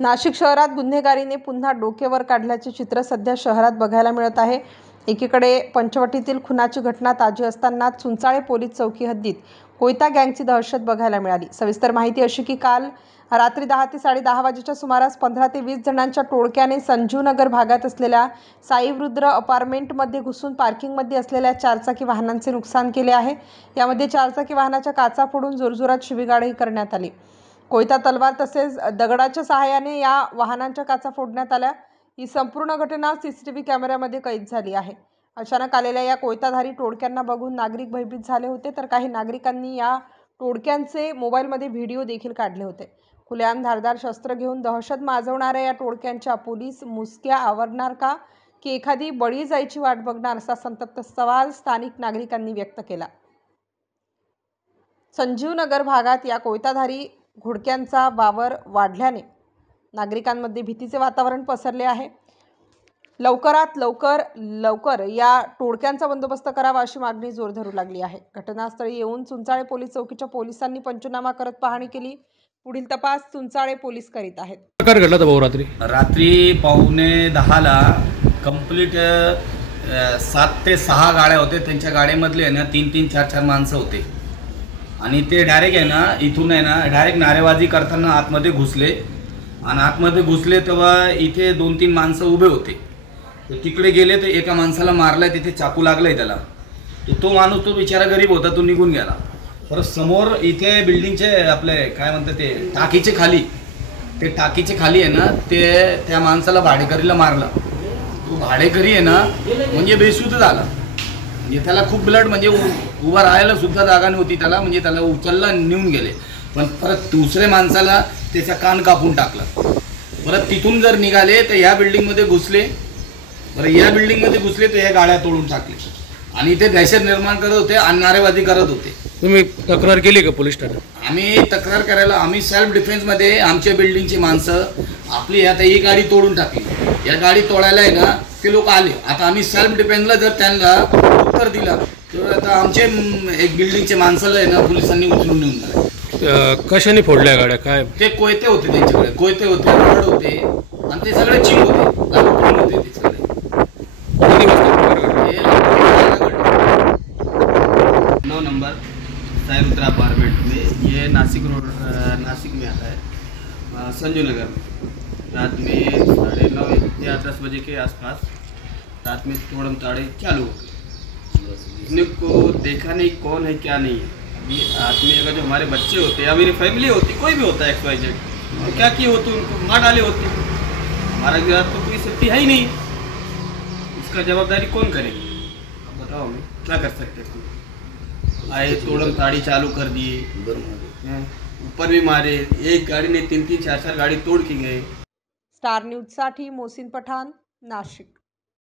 नाशिक शहरात गुन्हेगारीने पुन्हा डोकेवर काढल्याचे चित्र सध्या शहरात बघायला मिळत आहे। एकीकडे पंचवटीतील खुनाची घटना ताजी असताना चुंचाळे पोलीस चौकी हद्दीत कोयता गँगची दहशत बघायला मिळाली। सविस्तर माहिती अशी की काल रात्री 10 ते 10:30 वाजेच्या सुमारास 15 ते 20 जणांच्या टोळक्याने संजीवनगर भागात असलेल्या साईवृद्र अपार्टमेंटमध्ये घुसून पार्किंगमध्ये असलेल्या चारचाकी वाहनांचे नुकसान केले आहे। यामध्ये चारचाकी वाहनाच्या काचा फोडून जोरजोरात शिवीगाळही करण्यात आली। कोयता तलवार तसेच दगडाच्या सहाय्याने या वाहनांच्या काचा फोडण्यात आल्या। ही संपूर्ण घटना सीसीटीव्ही कॅमेऱ्यामध्ये कैद झाली आहे। अचानक आलेल्या या कोयताधारी टोळक्यांना बघून नागरिक भयभीत झाले होते, तर काही नागरिकांनी या टोळक्यांचे मोबाईलमध्ये व्हिडिओ देखील काढले होते। खुलेआम धारदार शस्त्र घेऊन दहशत माजवणाऱ्या या टोळक्यांच्या पोलीस मुसक्या आवरणार का, की एखादी बळी जायची वाट बघणार, असा संतप्त सवाल स्थानिक नागरिकांनी व्यक्त केला। संजीवनगर भागात या कोयताधारी घोडक्यांचा वावर वाढल्याने नागरिकांमध्ये भीतीचे वातावरण पसरले आहे। लवकरात लवकर या टोळक्यांचा बंदोबस्त करावा अशी मागणी जोर धरू लागली आहे। घटनास्थळी येऊन चुंचाळे पोलीस चौकीच्या पोलिसांनी पंचनामा करत पाहणी केली। पुढील तपास चुंचाळे पोलीस करीत आहेत। प्रकार घडला होता भाऊ रात्री 9:45ला कंप्लीट 7 ते 6 गाड्या होते। त्यांच्या गाडीमधले ना 3-3, 4-4 माणसं होते आणि ते डायरेक्ट आहे ना इथून आहे ना डायरेक्ट नारेबाजी करताना आतमध्ये घुसले आणि आतमध्ये घुसले तेव्हा इथे 2-3 माणसं उभे होते। तर तिकडे गेले तर एका माणसाला मारलाय, तिथे चाकू लागलाय त्याला। तो माणूस तो बिचारा गरीब होता, तो निघून गेला। परत समोर इथे बिल्डिंगचे आपले काय म्हणतात ते टाकीचे खाली आहे ना ते त्या माणसाला भाडेकरीला मारला। तो भाडेकरी आहे ना म्हणजे बेशुद्ध झाला, म्हणजे त्याला खूप ब्लड, म्हणजे उभा राहायला सुद्धा जागा नव्हती त्याला, म्हणजे त्याला उचलला नेऊन गेले। पण परत दुसऱ्या माणसाला त्याचा कान कापून टाकला। परत तिथून जर निघाले तर या बिल्डिंगमध्ये घुसले, बरं या बिल्डिंगमध्ये घुसले तर या गाड्या तोडून टाकले आणि इथे दहशत निर्माण करत होते आणि नारेबाजी करत होते। तुम्ही तक्रार केली का पोलीस ठाण्यात? आम्ही तक्रार करायला आम्ही सेल्फ डिफेन्समध्ये आमच्या बिल्डिंगची माणसं आपली आता ही गाडी तोडून टाकली। या गाडी तोडायला आहे ना ते लोक आले। आता आम्ही सेल्फ डिफेन्सला जर त्यांना उत्तर दिला तर आता आमचे एक बिल्डिंगचे माणसाला आहे ना पोलिसांनी उचलून नेऊन गेले। कशाने फोडल्या गाड्या? काय ते कोयते होते, त्यांच्याकडे कोयते होते, रड होते आणि ते सगळे चिंग होते, ते सगळे। 9 नंबर साईवृद्र अपार्टमेंट में, ये नासिक रोड नासिक में आता है, संजू नगर में। रात में 9:30 या 10 बजे के आसपास रात में तोड़म ताड़े चालू हो गए। इसने को देखा नहीं कौन है क्या नहीं है। ये आदमी अगर जो हमारे बच्चे होते या मेरी फैमिली होती, कोई भी होता है XYZ, तो क्या किए होते, उनको मार डाले होते। हमारा घर तो कोई सेफ्टी है ही नहीं, इसका जवाबदारी कौन करेगी? अब बताओ हमें क्या कर सकते हैं। आए तोड़म ताड़ी चालू कर दिए, ऊपर भी मारे, एक गाड़ी ने 3-3, 4-4 गाड़ी तोड़ के गए। स्टार न्यूज साठी मोहसिन पठाण, नाशिक।